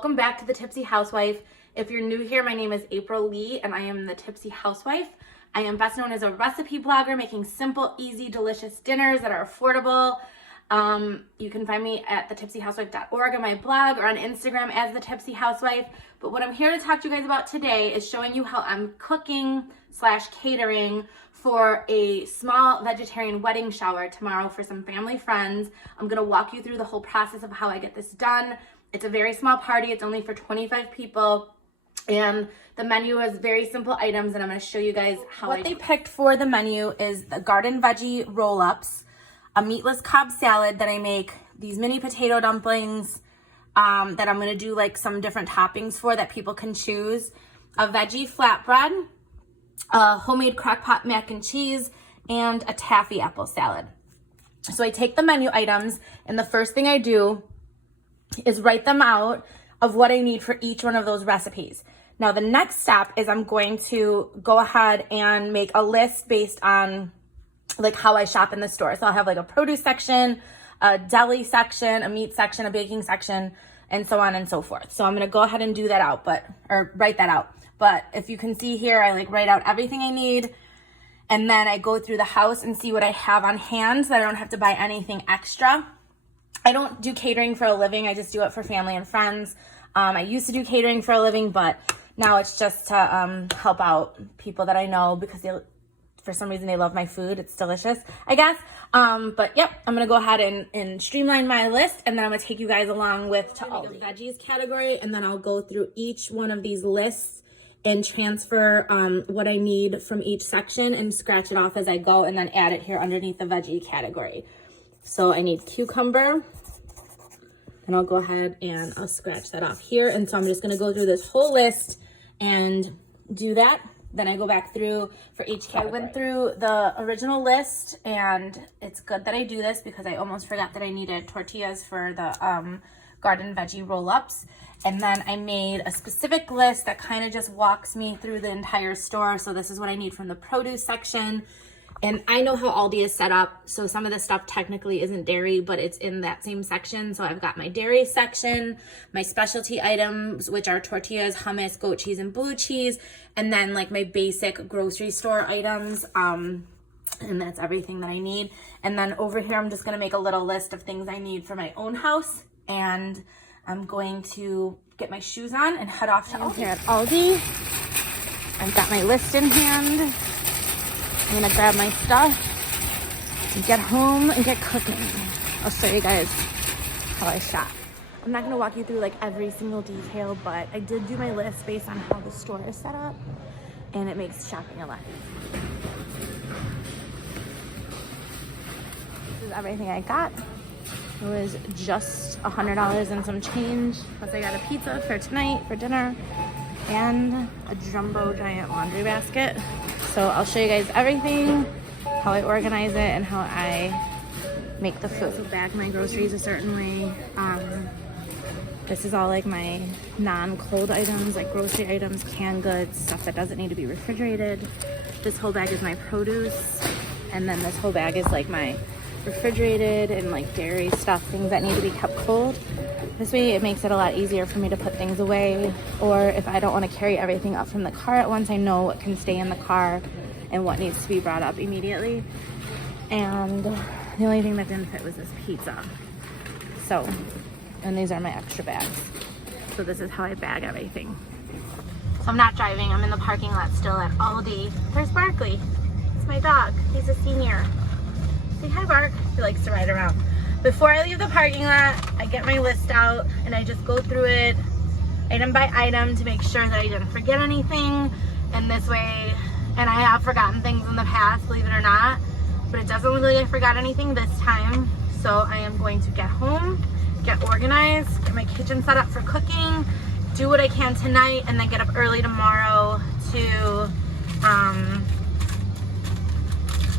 Welcome back to the Tipsy Housewife. If you're new here, my name is April Lee and I am the Tipsy Housewife. I am best known as a recipe blogger making simple, easy, delicious dinners that are affordable. You can find me at thetipsyhousewife.org on my blog or on Instagram as the Tipsy Housewife. But what I'm here to talk to you guys about today is showing you how I'm cooking / catering for a small vegetarian wedding shower tomorrow for some family friends. I'm gonna walk you through the whole process of how I get this done. It's a very small party. It's only for 25 people. And the menu is very simple items, and I'm going to show you guys how what they picked for the menu is the garden veggie roll-ups, a meatless Cobb salad that I make, these mini potato dumplings that I'm going to do like some different toppings for that people can choose, a veggie flatbread, a homemade crock-pot mac and cheese, and a taffy apple salad. So I take the menu items, and the first thing I do is write them out of what I need for each one of those recipes. Now the next step is I'm going to go ahead and make a list based on like how I shop in the store. So I'll have like a produce section, a deli section, a meat section, a baking section, and so on and so forth. So I'm gonna go ahead and do that out, or write that out. But if you can see here, I like write out everything I need, and then I go through the house and see what I have on hand so that I don't have to buy anything extra. I don't do catering for a living. I just do it for family and friends. I used to do catering for a living, but now it's just to help out people that I know because for some reason they love my food. It's delicious, I guess. But yep, I'm going to go ahead and streamline my list, and then I'm going to take you guys along with to Aldi. Veggies category, and then I'll go through each one of these lists and transfer what I need from each section and scratch it off as I go, and then add it here underneath the veggie category. So I need cucumber, and I'll go ahead and I'll scratch that off here. And so I'm just gonna go through this whole list and do that. Then I go back through for each category. I went through the original list, and it's good that I do this because I almost forgot that I needed tortillas for the garden veggie roll-ups. And then I made a specific list that kind of just walks me through the entire store. So this is what I need from the produce section. And I know how Aldi is set up, so some of the stuff technically isn't dairy, but it's in that same section. So I've got my dairy section, my specialty items, which are tortillas, hummus, goat cheese, and blue cheese, and then like my basic grocery store items, and that's everything that I need. And then over here, I'm just gonna make a little list of things I need for my own house, and I'm going to get my shoes on and head off to Aldi. Here at Aldi, I've got my list in hand. I'm gonna grab my stuff and get home and get cooking. I'll show you guys how I shop. I'm not gonna walk you through like every single detail, but I did do my list based on how the store is set up, and it makes shopping a lot easier. This is everything I got. It was just $100 and some change. Plus I got a pizza for tonight for dinner and a jumbo giant laundry basket. So I'll show you guys everything, how I organize it, and how I make the food. So bag my groceries a certain way. This is all like my non-cold items, like grocery items, canned goods, stuff that doesn't need to be refrigerated. This whole bag is my produce, and then this whole bag is like my refrigerated and like dairy stuff, things that need to be kept cold. This way it makes it a lot easier for me to put things away, or if I don't want to carry everything up from the car at once, I know what can stay in the car and what needs to be brought up immediately. And the only thing that didn't fit was this pizza. So, and these are my extra bags. So this is how I bag everything. So I'm not driving, I'm in the parking lot still at Aldi. There's Barkley, it's my dog, he's a senior. Say hi, Bark. He likes to ride around. Before I leave the parking lot, I get my list out and I just go through it item by item to make sure that I didn't forget anything. And this way, and I have forgotten things in the past, believe it or not, but it doesn't look like I forgot anything this time. So I am going to get home, get organized, get my kitchen set up for cooking, do what I can tonight, and then get up early tomorrow to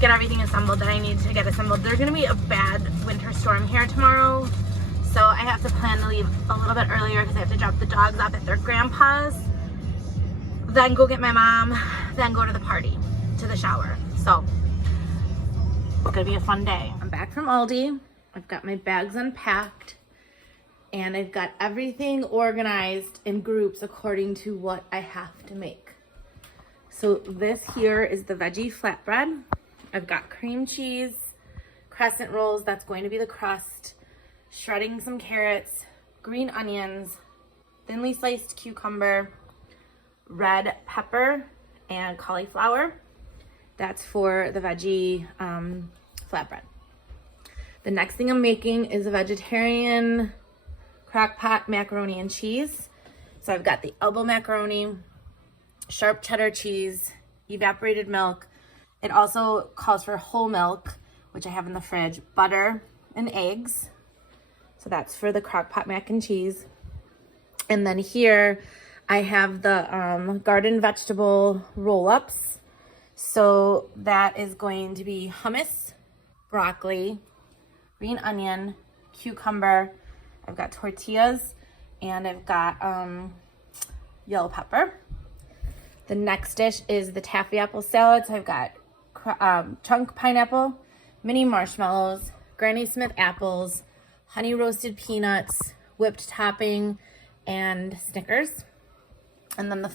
get everything assembled that I need to get assembled. There's gonna be a bad winter storm here tomorrow, so I have to plan to leave a little bit earlier because I have to drop the dogs off at their grandpa's, then go get my mom, then go to the party, to the shower. So it's gonna be a fun day. I'm back from Aldi. I've got my bags unpacked, And I've got everything organized in groups according to what I have to make. So this here is the Veggie Flatbread. I've got cream cheese, crescent rolls, that's going to be the crust, shredding some carrots, green onions, thinly sliced cucumber, red pepper, and cauliflower. That's for the veggie flatbread. The next thing I'm making is a vegetarian crock pot macaroni and cheese. So I've got the elbow macaroni, sharp cheddar cheese, evaporated milk. It also calls for whole milk, which I have in the fridge, butter, and eggs. So that's for the crock pot mac and cheese. And then here I have the garden vegetable roll-ups. So that is going to be hummus, broccoli, green onion, cucumber. I've got tortillas, and I've got yellow pepper. The next dish is the taffy apple salad. So I've got chunk pineapple, mini marshmallows, Granny Smith apples, honey roasted peanuts, whipped topping, and Snickers. And then the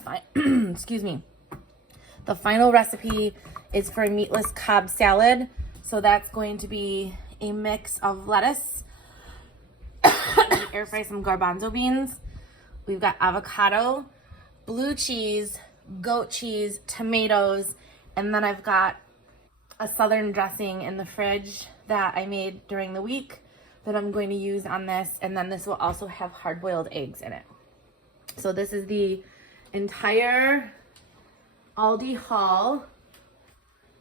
final recipe is for a meatless Cobb salad. So that's going to be a mix of lettuce, air fry some garbanzo beans. We've got avocado, blue cheese, goat cheese, tomatoes, and then I've got a southern dressing in the fridge that I made during the week that I'm going to use on this, and then this will also have hard-boiled eggs in it. So this is the entire Aldi Haul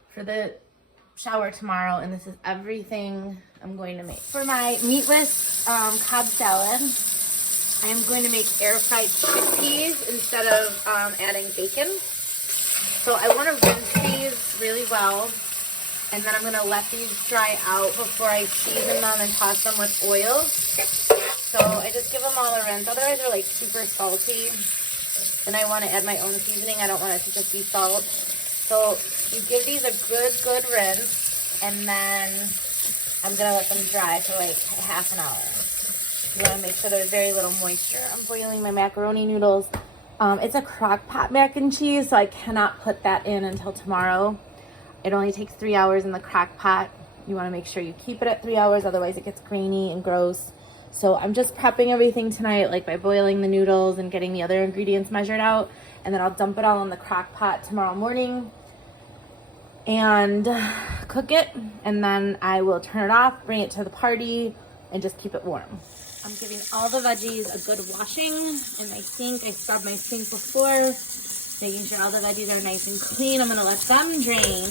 for the shower tomorrow, and this is everything I'm going to make. For my meatless Cobb salad, I am going to make air-fried chickpeas instead of adding bacon. So I want to rinse these really well, and then I'm going to let these dry out before I season them and toss them with oil. So I just give them all a rinse. Otherwise they're like super salty, and I want to add my own seasoning. I don't want it to just be salt. So you give these a good rinse, and then I'm going to let them dry for like half an hour. You want to make sure there's very little moisture. I'm boiling my macaroni noodles. It's a crock pot mac and cheese, so I cannot put that in until tomorrow. It only takes 3 hours in the crock pot. You want to make sure you keep it at 3 hours, otherwise it gets grainy and gross. So I'm just prepping everything tonight, like by boiling the noodles and getting the other ingredients measured out, and then I'll dump it all in the crock pot tomorrow morning and cook it, and then I will turn it off, bring it to the party, and just keep it warm. I'm giving all the veggies a good washing in my sink. I scrubbed my sink before, making sure all the veggies are nice and clean. I'm gonna let them drain.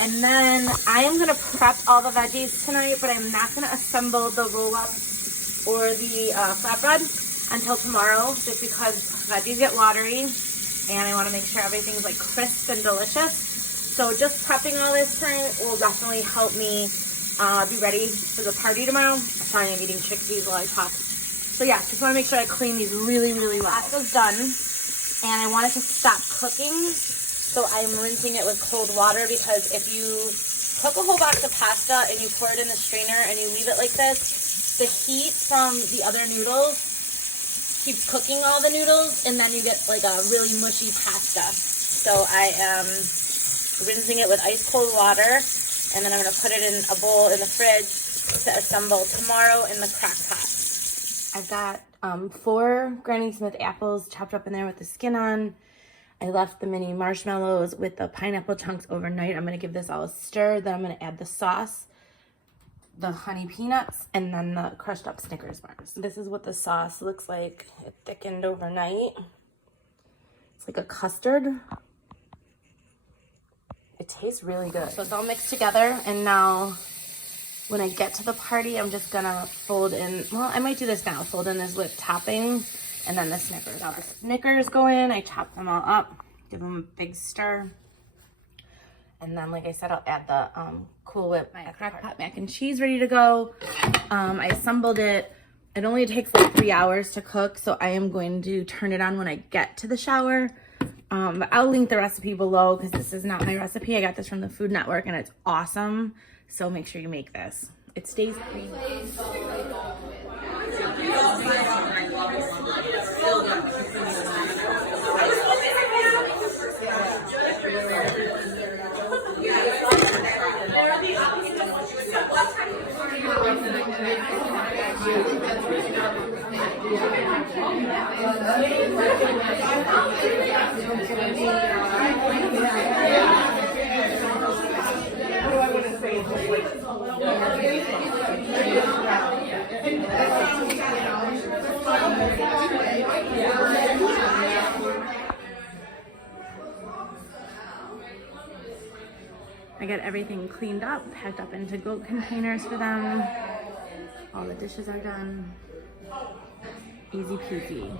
And then I am gonna prep all the veggies tonight, but I'm not gonna assemble the roll-ups or the flatbread until tomorrow, just because veggies get watery, and I wanna make sure everything's like crisp and delicious. So just prepping all this tonight will definitely help me be ready for the party tomorrow. Sorry, I'm eating chickpeas while I talk. So yeah, just want to make sure I clean these really well. Pasta's done, and I want it to stop cooking, so I'm rinsing it with cold water, because if you cook a whole box of pasta and you pour it in the strainer and you leave it like this, the heat from the other noodles keeps cooking all the noodles, and then you get like a really mushy pasta. So I am rinsing it with ice cold water, and then I'm going to put it in a bowl in the fridge to assemble tomorrow in the crock pot. I've got 4 Granny Smith apples chopped up in there with the skin on. I left the mini marshmallows with the pineapple chunks overnight. I'm going to give this all a stir. Then I'm going to add the sauce, the honey peanuts, and then the crushed up Snickers bars. This is what the sauce looks like. It thickened overnight. It's like a custard. It tastes really good. So it's all mixed together, and now when I get to the party, I'm just gonna fold in, well, I might do this now, fold in this whipped topping, and then the Snickers. Now the Snickers go in, I chop them all up, give them a big stir, and then, like I said, I'll add the Cool Whip, my crock pot mac and cheese ready to go. I assembled it. It only takes like 3 hours to cook, so I am going to turn it on when I get to the shower. But I'll link the recipe below, because this is not my recipe. I got this from the Food Network, and it's awesome. So make sure you make this. It stays clean. I got everything cleaned up, packed up into goat containers for them. All the dishes are done. Easy peasy.